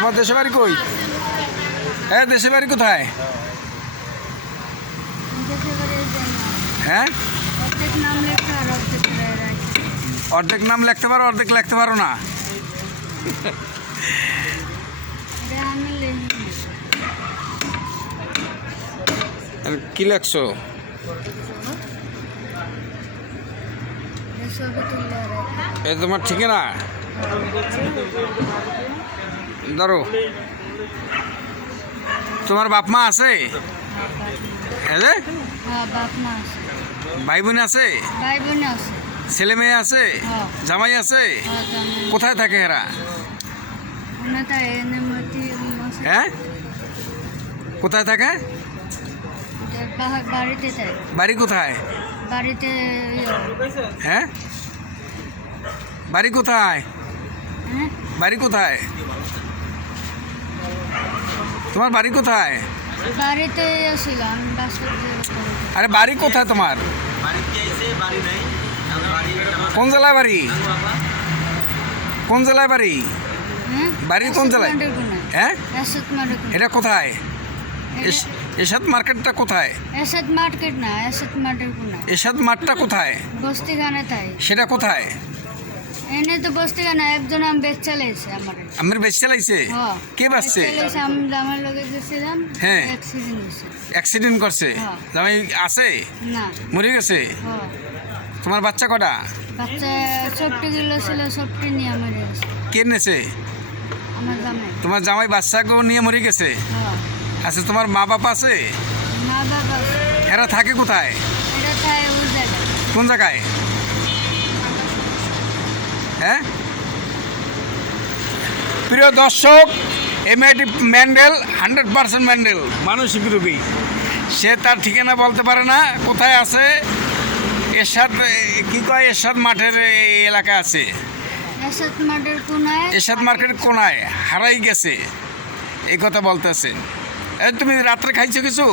তোমার দেশে বাড়ি কই? হ্যাঁ, দেশে বাড়ি কোথায়? হ্যাঁ, অর্ধেক নাম লিখতে পারো, অর্ধেক লিখতে পারো না। কি লেখছো? এই তোমার ঠিকানা ধরো। তোমার বাপ মা আছে? ভাই বোন আছে? ছেলে মেয়ে আছে? জামাই আছে? কোথায় থাকে এরা? হ্যাঁ, কোথায় থাকে? বাড়ি কোথায়? হ্যাঁ, বাড়ি কোথায়? বাড়ি কোথায়? তোমার বাড়ি কোথায়? বাড়িতে ছিলাম। আরে বাড়ি কোথায় তোমার? কোন জেলায় বাড়ি? কোন জেলায় বাড়ি? বাড়ি কোন জেলায়? হ্যাঁ, এটা কোথায়? এরশাদ মার্কেটটা কোথায়? এরশাদ মার্কেট না, এরশাদ মার্কেট কোনা। এরশাদ মাঠটা কোথায়? বস্তিখানে তাই। সেটা কোথায়? এনে তো বস্তিখানে একজন আমি বেচ চালাইছে আমার। আমার বেশ চালাইছে? কে বাসছে? আমি আমার লগে গেছিলাম। হ্যাঁ, অ্যাক্সিডেন্ট হয়েছে। অ্যাক্সিডেন্ট করছে? জামাই আছে? না, মরে গেছে? তোমার বাচ্চা কটা? বাচ্চা 40 ছিল, 40 নিয়ে মরে গেছে। কে নেছে? আমার জামাই। তোমার জামাই বাচ্চাকে নিয়ে মরে গেছে? আচ্ছা, তোমার মা বাবা আছে? মা বাবা। এরা থাকে কোথায়? এটা তাই ওই জায়গায়। কোন জায়গায়? হ্যাঁ, প্রিয় দর্শক, এই মেয়েটি ম্যান্ডেল, 100% ম্যান্ডেল, মানসিক রোগী। সে তার ঠিকানা বলতে পারে না কোথায় আছে। এরশাদ কি কয়, এরশাদ মাঠের এই এলাকা আছে। এরশাদ মাঠের কোনায়, এরশাদ মার্কেটের কোনায় হারাই গেছে, এই কথা বলতেছে। তুমি রাত্রে খাইছো কিছু?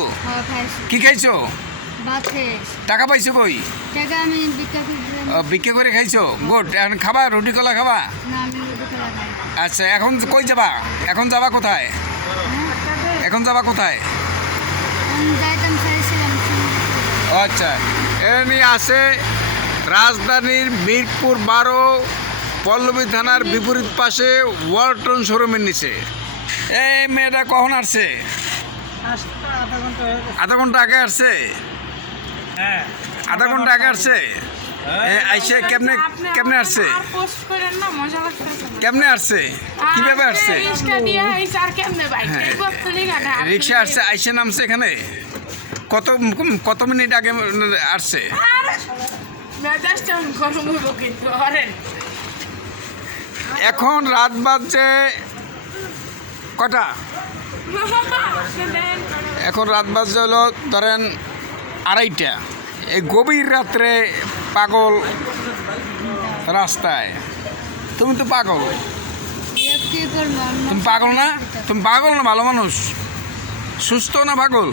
কি খাইছো? টাকা পাইছো কই? টাকা আমি বিক্রি করে খাইছো? গুড। এখন খাবা, রুটি কলা খাবা? না, আমি রুটি কলা খাই। আচ্ছা, এখন কই যাবা? এখন যাবা কোথায়? এখন যাবা কোথায়? আমি যাইতাম চাইছিলাম। আচ্ছা, এমনি আছে রাজধানীর মিরপুর 12 পল্লবী থানার বিপরীত পাশে ওয়ালটন শোরুমের নিচে। এই মেয়েটা কখন আসছে? আধা ঘন্টা আগে আসছে? আধা ঘন্টা আগে আসছে? আইসে কেমনে আসছে? কেমনে আসছে? কিভাবে আসছে? রিক্সা আসছে, আইসে নামছে এখানে? কত মিনিট আগে আসছে? এখন রাত বাজছে কটা? এখন রাত বাজছে হলো ধরেন 2:30। এই গভীর রাত্রে পাগল রাস্তায়। তুমি তো পাগল। তুমি পাগল না? তুমি পাগল না ভালো মানুষ? সুস্থ না পাগল?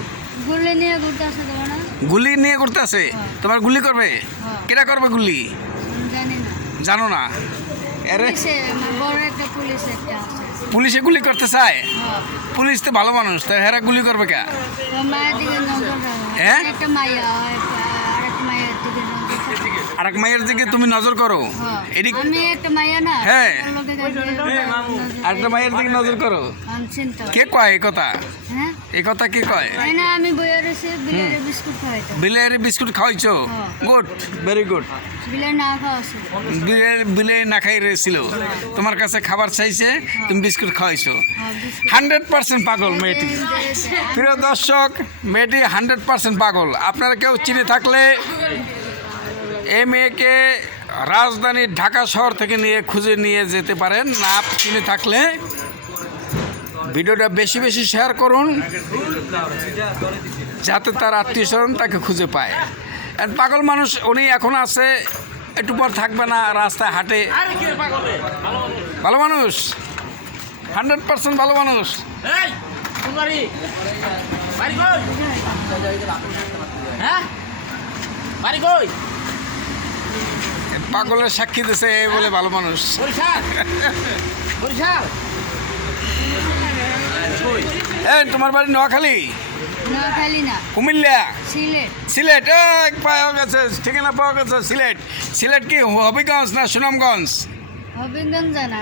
গুলি নিয়ে ঘুরতে আসে তোমার না? গুলি নিয়ে ঘুরতে আসে? তোমার গুলি করবে? কেটা করবে গুলি? জানি না। জানো না? আরে বড় একটা পুলিশ একটা আছে। পুলিশে গুলি করতে চায়? পুলিশ তো ভালো মানুষ, তা হেরা গুলি করবে কে? মায়ের দিকে নজর রাখো। হ্যাঁ, একটা মাইয়া, আরেক মায়ের দিকে নজর রাখো। আরেক মায়ের দিকে তুমি নজর করো? এদিকে আমি একটা মাইয়া না? হ্যাঁ, হ্যাঁ, আরেকটা মায়ের দিকে নজর করো। চিন্তা। কে কয় এই কথা? হ্যাঁ, এই কথা কে কয়? না, আমি বইয়া রয়েছি, বিলাইয়ের বিস্কুট খাওয়াইতাম। বিলাইয়ের বিস্কুট খাওয়াইছো? Good, very good. বিলাই না খাওয়াছে। বিলাই না খাই রয়েছিল, তোমার কাছে খাবার চাইছে, তুমি বিস্কুট খাওয়াইছো। 100% পাগল মেয়েটি। প্রিয় দর্শক, মেয়েটি 100% পাগল। আপনারা কেউ চিনে থাকলে এই মেয়েকে রাজধানীর ঢাকা শহর থেকে খুঁজে নিয়ে যেতে পারেন। না চিনে থাকলে ভিডিওটা বেশি বেশি শেয়ার করুন, যাতে তার আত্মীয়স্বজন তাকে খুঁজে পায়। পাগল মানুষ উনি এখন আছে, একটু পর থাকবে না, রাস্তায় হাঁটে। ভালো মানুষ, 100% ভালো মানুষ। পাগলের সাক্ষী দিছে বলে ভালো মানুষ। এই তোমার বাড়ি নোয়াখালী, নোয়াখালী না, কুমিল্লা, সিলেট। সিলেট? এই পাওয়া গেছে, ঠিকানা পাওয়া গেছে সিলেট। সিলেট কি হবিগঞ্জ না সুনামগঞ্জ? হবিগঞ্জ না,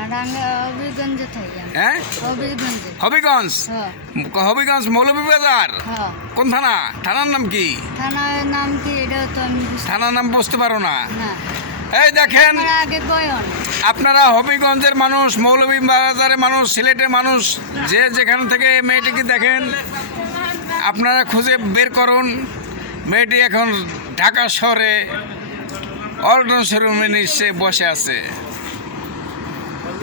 হবিগঞ্জে থাকি আমি। হ্যাঁ, হবিগঞ্জে। হবিগঞ্জ। হ্যাঁ হবিগঞ্জ মৌলভীবাজার হ্যাঁ। কোন থানা? থানার নাম কি? থানার নাম কি এটাও তো আমি থানার নাম বুঝতে পারো না? না। এই দেখেন, আমার আগে কয়ন আপনারা হবিগঞ্জের মানুষ, মৌলভীবাজারের মানুষ, সিলেটের মানুষ, যে যেখান থেকে মেয়েটিকে দেখেন আপনারা খুঁজে বের করুন। মেয়েটি এখন ঢাকা শহরে অল্টন শোরুমে নিশ্চয়ই বসে আছে।